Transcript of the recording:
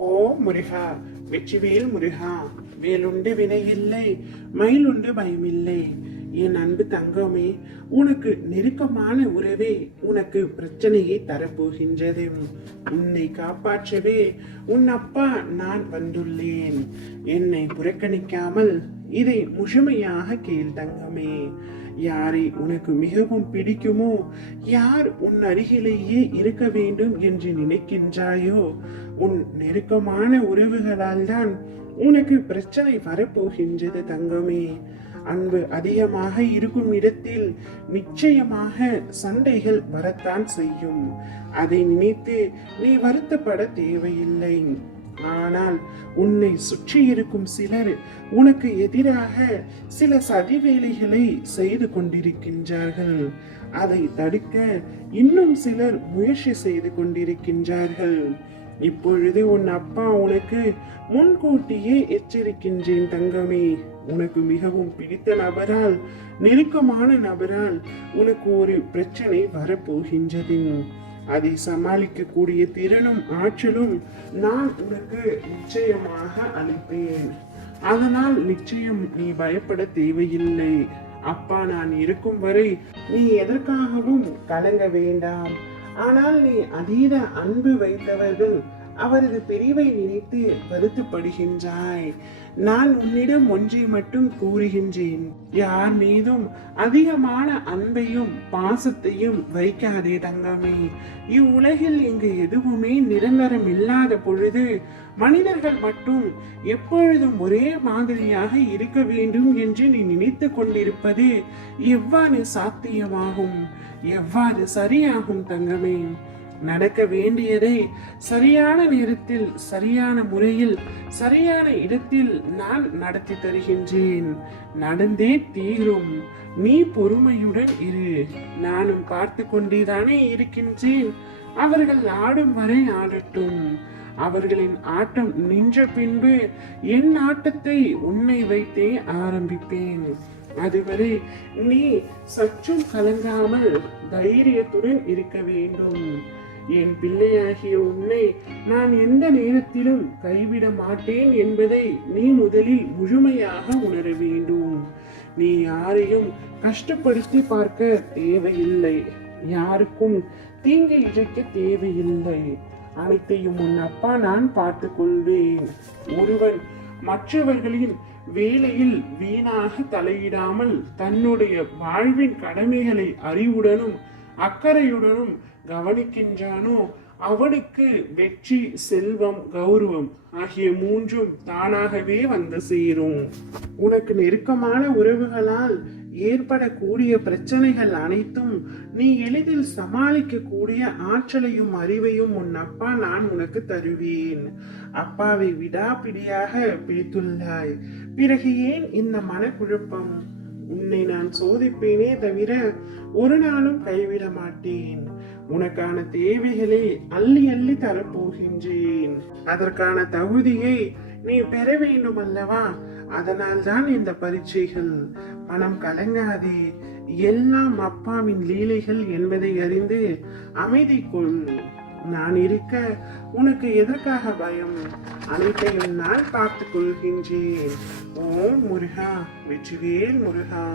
ஓ முருகா, வெற்றிவேல் முருகா, வேலுண்டு வினையில்லை, மயிலுண்டு பயமில்லை. என் அன்பு தங்கமே, உனக்கு நெருக்கமான உறவே உனக்கு பிரச்சனையை தரப்போகின்றது. உன்னை காப்பாற்றவே உன் அப்பா நான் வந்துள்ளேன். என்னை புறக்கணிக்காமல் இதை முழுமையாக கேள் தங்கமே. யாரை உனக்கு மிகவும் பிடிக்குமோ, யார் உன் அருகிலேயே இருக்க வேண்டும் என்று நினைக்கின்றாயோ, உன் நெருக்கமான உறவுகளால் தான் உனக்கு பிரச்சனை வரப்போகின்றது தங்கமே. அன்பு அதிகமாக இருக்கும் இடத்தில் நிச்சயமாக சண்டைகள் வரத்தான் செய்யும். அதை நினைத்து நீ வருத்தப்பட தேவையில்லை. ஆனால் உன்னை சுற்றி இருக்கும் சிலர் உனக்கு எதிராக சில சதி வேலைகளை செய்து கொண்டிருக்கின்றார்கள். அதை தடுக்க இன்னும் சிலர் முயற்சி செய்து கொண்டிருக்கின்றார்கள். இப்பொழுது உன் அப்பா உனக்கு முன்கூட்டியே எச்சரிக்கின்றேன் தங்கமே. உனக்கு மிகவும் பிடித்த நபரால், நெருக்கமான நபரால் உனக்கு ஒரு பிரச்சனை வரப்போகின்றது. அதை சமாளிக்க கூடிய திறனும் ஆற்றலும் நான் உனக்கு நிச்சயமாக அளிப்பேன். அதனால் நிச்சயம் நீ பயப்பட தேவையில்லை. அப்பா நான் இருக்கும் வரை நீ எதற்காகவும் கலங்க வேண்டாம். ஆனால் நீ அதீத அன்பு வைத்தவர்கள் அவரது பிரிவை நினைத்து வருத்தப்படுகின்றாய். நான் உன்னிடம் ஒன்றை மட்டும் கூறுகின்றேன், யார் மீதும் அதிகமான அன்பையும் பாசத்தையும் வைக்காதே தங்கமே. இவ்வுலகில் இங்கு எதுவுமே நிரந்தரம் இல்லாத பொழுது மனிதர்கள் மட்டும் எப்பொழுதும் ஒரே மாதிரியாக இருக்க வேண்டும் என்று நீ நினைத்து கொண்டிருப்பது எவ்வாறு சாத்தியமாகும், எவ்வாறு சரியாகும் தங்கமே? நடக்க வேண்டியதை சரியான நேரத்தில், சரியான முறையில், சரியான இடத்தில் நான் நடத்தி தருகின்றேன். நடந்தே தீரும். நீ பொறுமையுடன் இரு. நானும் பார்த்து கொண்டேதானே இருக்கின்றேன். அவர்கள் ஆடும் வரை ஆடட்டும். அவர்களின் ஆட்டம் நின்ற பின்பு என் ஆட்டத்தை உன்னை வைத்தே ஆரம்பிப்பேன். அதுவரை நீ சற்றும் கலங்காமல் தைரியத்துடன் இருக்க வேண்டும். என் பிள்ளையாகிய உன்னை நான் எந்த நேரத்திலும் கைவிட மாட்டேன் என்பதை நீ முதலில் முழுமையாக உணர வேண்டும். நீ யாரையும் கஷ்டப்படுத்தி பார்க்க தேவையில்லை. யாருக்கும் தீங்கு இழைக்க தேவையில்லை. அனைத்தையும் உன் அப்பா நான் பார்த்துக் கொள்வேன். ஒருவன் மற்றவர்களின் வேலையில் வீணாக தலையிடாமல் தன்னுடைய வாழ்வின் கடமைகளை அறிவுடனும் அக்கறையுடனும் கவனிக்கின்றானோ அவனுக்கு வெற்றி, செல்வம், கௌரவம் ஆகிய மூன்றும் தானாகவே வந்து சேரும். உனக்கு நெருக்கமான உறவுகளால் ஏற்படக்கூடிய பிரச்சனைகள் அனைத்தும் நீ எளிதில் சமாளிக்க கூடிய ஆற்றலையும் அறிவையும் உன் அப்பா நான் உனக்கு தருவேன். அப்பாவை விடாப்பிடியாக பிடித்துள்ளாய். பிறகு ஏன் இந்த மனக்குழப்பம்? உன்னை நான் சோதிப்பேனே தவிர ஒரு நாளும் கைவிட மாட்டேன். உனக்கான தேவைகளை அள்ளி அள்ளி தரப்போகின்றேன். அதற்கான தகுதியை நீ பெற வேண்டும் அல்லவா? அதனால் தான் இந்த பரீட்சைகள். பணம் கலங்காதே. எல்லாம் அப்பாவின் லீலைகள் என்பதை அறிந்து அமைதி கொள். நான் இருக்க உனக்கு எதற்காக பயம்? அனைத்தையும் நான் பார்த்துக் கொள்கின்றேன். ஓம் முருகா, வெற்றிவேல் முருகா.